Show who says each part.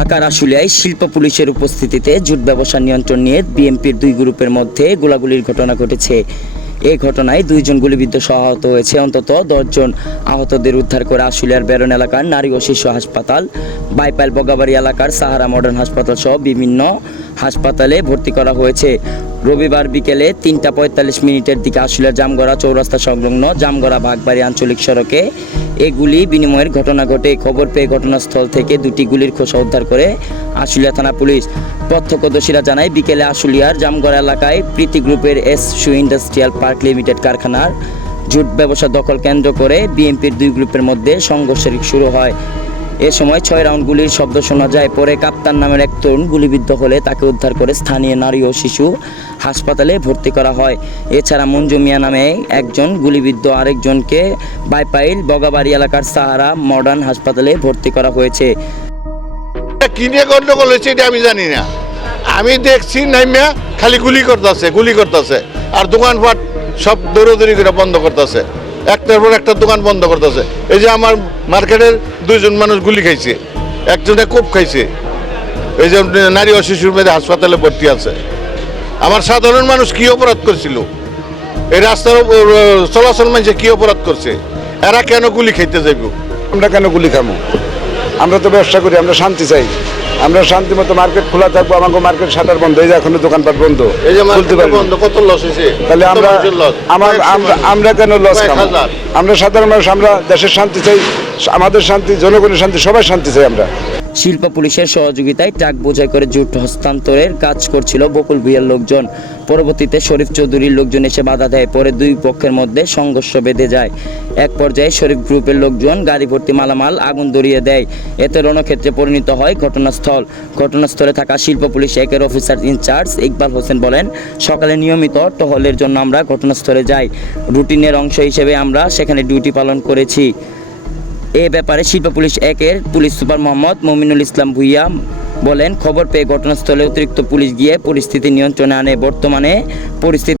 Speaker 1: ঢাকার আশুলিয়ায় শিল্প পুলিশের উপস্থিতিতে জুট ব্যবসা নিয়ন্ত্রণ নিয়ে বিএনপির দুই গ্রুপের মধ্যে গোলাগুলির ঘটনা ঘটেছে। এই ঘটনায় দুইজন গুলিবিদ্ধ সহ হয়েছে। অন্তত দশজন আহতদের উদ্ধার করে আশুলিয়ার বেরন এলাকার নারী ও শিশু হাসপাতাল, বাইপাইল বগাবাড়ি এলাকার সাহারা মডার্ন হাসপাতাল সহ বিভিন্ন হাসপাতালে ভর্তি করা হয়েছে। রবিবার বিকেলে তিনটা পঁয়তাল্লিশ মিনিটের দিকে আশুলিয়ার জামগড়া চৌরাস্তা সংলগ্ন জামগড়া বাগবাড়ি আঞ্চলিক সড়কে এই গুলি বিনিময়ের ঘটনা ঘটে। খবর পেয়ে ঘটনাস্থল থেকে দুটি গুলির খোসা উদ্ধার করে আশুলিয়া থানা পুলিশ। প্রত্যক্ষদর্শীরা জানায়, বিকেলে আশুলিয়ার জামগড়া এলাকায় প্রীতি গ্রুপের এস সু ইন্ডাস্ট্রিয়াল পার্ক লিমিটেড কারখানার জুট ব্যবসা দখল কেন্দ্র করে বিএনপির দুই গ্রুপের মধ্যে সংঘর্ষের শুরু হয়। এ সময় ছয় রাউন্ড গুলির শব্দ শোনা যায়, পরে কাপ্তান নামের এক তরুণ গুলিবিদ্ধ হলে তাকে উদ্ধার করে স্থানীয় নারী ও শিশু হাসপাতালে ভর্তি করা হয়। এছাড়া মঞ্জু মিয়া নামে একজন গুলিবিদ্ধ আরেকজনকে বাইপাইল বগাবাড়ি এলাকার সাহারা মডার্ন হাসপাতালে ভর্তি করা হয়েছে।
Speaker 2: কি নিয়ে গন্ডগোল হয়েছে এটা আমি জানি না। আমি দেখছি নাইমিয়া খালি গুলি করতেছে গুলি করতেছে। আর দোকানপাট সব দৌড়দৌড়ি করে বন্ধ করতেছে। একটার পর একটা দোকান বন্ধ করতেছে। এই যে আমার মার্কেটের দুইজন মানুষ গুলি খাইছে, একজনে কোপ খাইছে। এই যে নারী ও শিশুর মেয়েদের হাসপাতালে ভর্তি আছে। আমার সাধারণ মানুষ কি অপরাধ করছিল? এই রাস্তার চলাচল মানুষে কি অপরাধ করছে? এরা কেন গুলি খাইতে যাইব?
Speaker 3: আমরা কেন গুলি খামো? আমরা তো ব্যবসা করি আমরা শান্তি চাই। আমরা শান্তি মতো মার্কেট খোলা থাকব আমাকে মার্কেট শাটার বন্ধ এই যে এখনও দোকানপাট বন্ধ।
Speaker 2: এই যে
Speaker 3: খুলতে পারব
Speaker 2: কত লস হয়েছে
Speaker 3: তাহলে আমরা আমার আমরা কেন লস খাব আমরা সাধারণ মানুষ আমরা দেশের শান্তি চাই আমাদের শান্তি জনগণের শান্তি সবাই শান্তি চাই আমরা।
Speaker 1: শিল্প পুলিশের সহযোগিতায় ট্রাক বোঝাই করে জুট হস্তান্তরের কাজ করছিল বকুল ভুইয়ার লোকজন। পরবর্তীতে শরীফ চৌধুরীর লোকজন এসে বাধা দেয়, পরে দুই পক্ষের মধ্যে সংঘর্ষ বেঁধে যায়। এক পর্যায়ে শরীফ গ্রুপের লোকজন গাড়ি ভর্তি মালামাল আগুন ধরিয়ে দেয়। এতে রণক্ষেত্রে পরিণত হয় ঘটনাস্থল। ঘটনাস্থলে থাকা শিল্প পুলিশ একের অফিসার ইনচার্জ ইকবাল হোসেন বলেন, সকালে নিয়মিত টহলের জন্য আমরা ঘটনাস্থলে যাই। রুটিনের অংশ হিসেবে আমরা সেখানে ডিউটি পালন করেছি। এ ব্যাপারে শিল্প পুলিশ একের পুলিশ সুপার মোহাম্মদ মমিনুল ইসলাম ভুইয়া বলেন, খবর পেয়ে ঘটনাস্থলে অতিরিক্ত পুলিশ গিয়ে পরিস্থিতি নিয়ন্ত্রণে আনে। বর্তমানে পরিস্থিতি